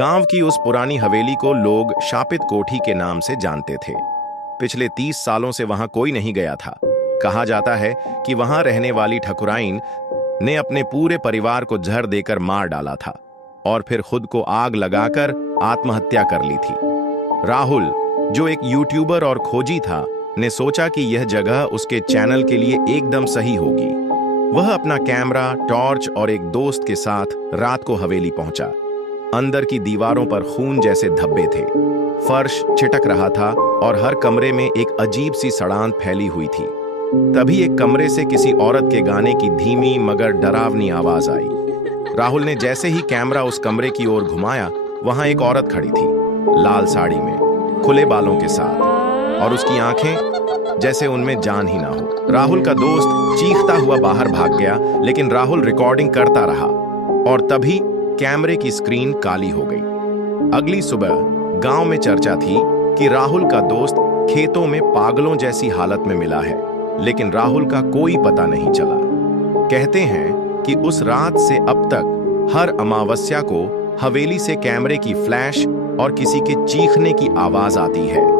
गांव की उस पुरानी हवेली को लोग शापित कोठी के नाम से जानते थे। पिछले 30 सालों से वहां कोई नहीं गया था। कहा जाता है कि वहां रहने वाली ठकुराइन ने अपने पूरे परिवार को जहर देकर मार डाला था और फिर खुद को आग लगाकर आत्महत्या कर ली थी। राहुल, जो एक यूट्यूबर और खोजी था, ने सोचा कि यह जगह उसके चैनल के लिए एकदम सही होगी। वह अपना कैमरा, टॉर्च और एक दोस्त के साथ रात को हवेली पहुंचा। अंदर की दीवारों पर खून जैसे धब्बे थे, फर्श छिटक रहा था और हर कमरे में एक अजीब सी सड़ांत फैली हुई थी। तभी एक कमरे से किसी औरत के गाने की धीमी मगर डरावनी आवाज आई। राहुल ने जैसे ही कैमरा उस कमरे की ओर घुमाया, वहां एक औरत खड़ी थी, लाल साड़ी में, खुले बालों के साथ, और उसकी आंखें जैसे उनमें जान ही ना हो। राहुल का दोस्त चीखता हुआ बाहर भाग गया, लेकिन राहुल रिकॉर्डिंग करता रहा और तभी कैमरे की स्क्रीन काली हो गई। अगली सुबह गांव में चर्चा थी कि राहुल का दोस्त खेतों में पागलों जैसी हालत में मिला है, लेकिन राहुल का कोई पता नहीं चला। कहते हैं कि उस रात से अब तक हर अमावस्या को हवेली से कैमरे की फ्लैश और किसी के चीखने की आवाज आती है।